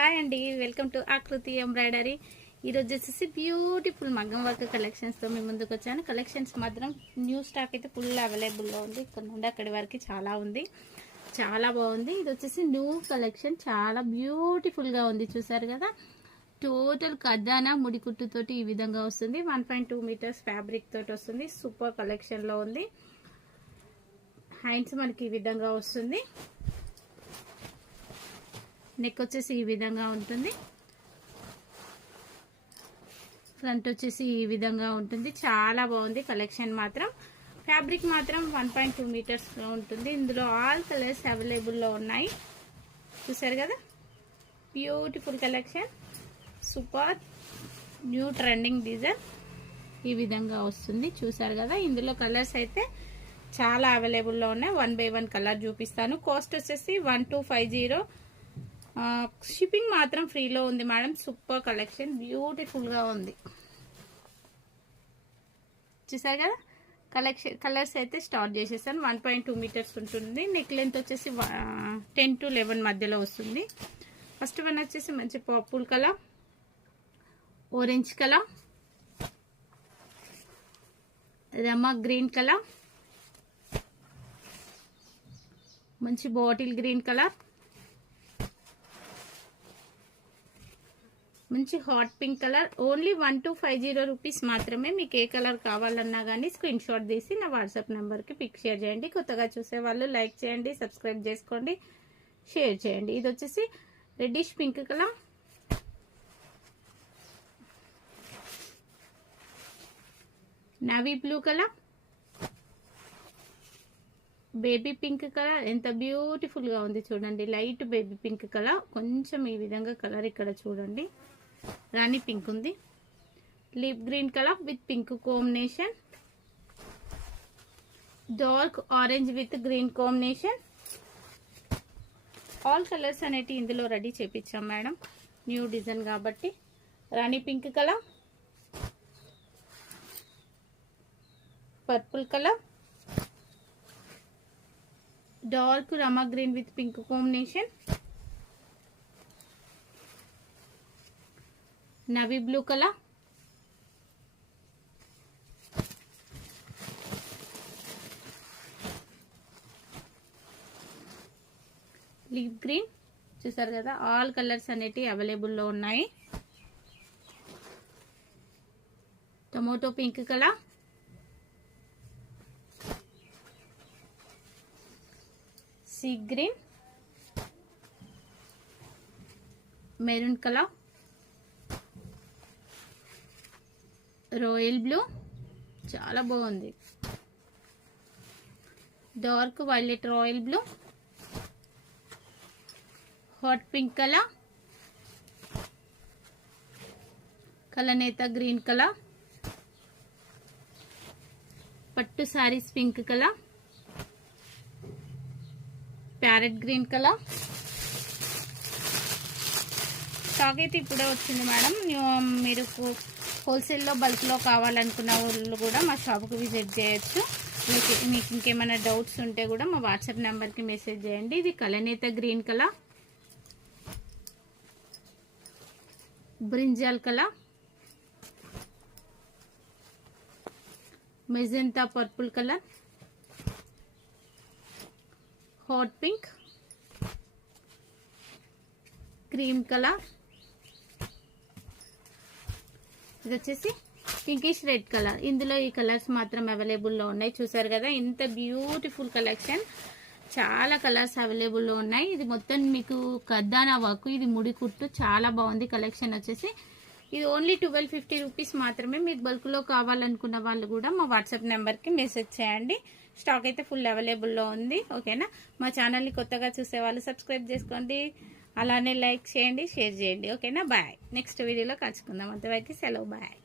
Hi అండి, welcome to ఆకృతి embroidery. ఈరోజు వచ్చేసి బ్యూటిఫుల్ మగ్గం వర్క్ కలెక్షన్స్తో మీ ముందుకు వచ్చాను. కలెక్షన్స్ మాత్రం న్యూ స్టాక్ అయితే ఫుల్ అవైలబుల్లో ఉంది. ఇక్కడ నుండి అక్కడి వరకు చాలా ఉంది, చాలా బాగుంది. ఇది వచ్చేసి న్యూ కలెక్షన్, చాలా బ్యూటిఫుల్గా ఉంది. చూసారు కదా, టోటల్ ఖజానా ముడికుట్టుతోటి ఈ విధంగా వస్తుంది. 1.2 మీటర్స్ ఫ్యాబ్రిక్ తోటి వస్తుంది. సూపర్ కలెక్షన్లో ఉంది. హ్యాండ్స్ మనకి ఈ విధంగా వస్తుంది. నెక్ వచ్చేసి ఈ విధంగా ఉంటుంది. ఫ్రంట్ వచ్చేసి ఈ విధంగా ఉంటుంది. చాలా బాగుంది కలెక్షన్ మాత్రం. ఫ్యాబ్రిక్ మాత్రం 1.2 మీటర్స్ ఉంటుంది. ఇందులో ఆల్ కలర్స్ అవైలబుల్లో ఉన్నాయి. చూసారు కదా, beautiful collection, super new trending design ఈ విధంగా వస్తుంది. చూసారు కదా, ఇందులో కలర్స్ అయితే చాలా అవైలబుల్లో ఉన్నాయి. 1 by 1 కలర్ చూపిస్తాను. కాస్ట్ వచ్చేసి 1250. షిప్పింగ్ మాత్రం ఫ్రీలో ఉంది మేడం. సూపర్ కలెక్షన్, బ్యూటిఫుల్ గా ఉంది. చూసారు కదా, కలర్స్ అయితే స్టార్ట్ చేసేసాను. 1.2 మీటర్స్ ఉంటుంది. నెక్ లెంత్ వచ్చేసి 10 to 11 మధ్యలో వస్తుంది. ఫస్ట్ వన్ వచ్చేసి మంచి పర్పుల్ కలర్, ఆరెంజ్ కలర్, రమా గ్రీన్ కలర్, మంచి బాటిల్ గ్రీన్ కలర్, మంచి hot pink colour. Only 1250 rupees మాత్రమే. మీకు ఏ కలర్ కావాలన్నా కానీ స్క్రీన్ షాట్ తీసి నా వాట్సాప్ నెంబర్కి పిక్ షేర్ చేయండి. కొత్తగా చూసే వాళ్ళు లైక్ చేయండి, సబ్స్క్రైబ్ చేసుకోండి, షేర్ చేయండి. ఇది వచ్చేసి reddish pink colour, navy blue colour, baby pink colour. ఎంత బ్యూటిఫుల్ గా ఉంది చూడండి. లైట్ బేబీ పింక్ కలర్, కొంచెం ఈ విధంగా కలర్ ఇక్కడ చూడండి. రాణి పింక్ ఉంది. Leaf green colour with pink combination, dark orange with green combination. All colours అనేటి ఇందులో రెడీ చేపించాం మేడం, న్యూ డిజైన్ కాబట్టి. Rani pink colour, purple colour, dark rama green with pink combination, navy blue colour, leaf green. చూసారు కదా, all colours అనేటివి అవైలబుల్లో ఉన్నాయి. Tomato pink colour, sea green, maroon colour, royal blue, చాలా బాగుంది. Dark violet royal blue, hot pink colour, కలనేత green colour, పట్టు saris pink colour, parrot green colour. Stock అయితే ఇప్పుడే వచ్చింది మేడం. మీరు హోల్సేల్లో బల్క్లో కావాలనుకున్న వాళ్ళు కూడా మా షాప్కి విజిట్ చేయొచ్చు. మీకు ఇంకేమైనా డౌట్స్ ఉంటే కూడా మా వాట్సాప్ నెంబర్కి మెసేజ్ చేయండి. ఇది కలనేత green colour, brinjal colour, magenta purple colour, hot pink, cream colour, ఇది వచ్చేసి పింకిష్ రెడ్ కలర్. ఇందులో ఈ కలర్స్ మాత్రం అవైలబుల్లో ఉన్నాయి. చూసారు కదా, ఇంత బ్యూటిఫుల్ కలెక్షన్, చాలా కలర్స్ అవైలబుల్లో ఉన్నాయి. ఇది మొత్తం మీకు ఖజానా వర్క్, ఇది ముడి కుట్టు, చాలా బాగుంది కలెక్షన్ వచ్చేసి. ఇది ఓన్లీ 1250 రూపీస్ మాత్రమే. మీకు బల్క్లో కావాలనుకున్న వాళ్ళు కూడా మా వాట్సాప్ నెంబర్కి మెసేజ్ చేయండి. స్టాక్ అయితే ఫుల్ అవైలబుల్లో ఉంది. ఓకేనా, మా ఛానల్ని కొత్తగా చూసే వాళ్ళు సబ్స్క్రైబ్ చేసుకోండి, అలానే లైక్ చేయండి, షేర్ చేయండి. ఓకేనా, బాయ్. నెక్స్ట్ వీడియోలో కలుసుకుందాం. అంతవరకు సెలవు, బాయ్.